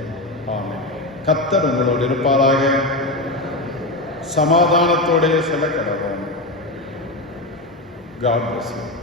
ஆமென். கர்த்தர் உங்களோடு இருப்பாராக. சமாதானத்தோടെ செல்ல கடவோம். God bless you.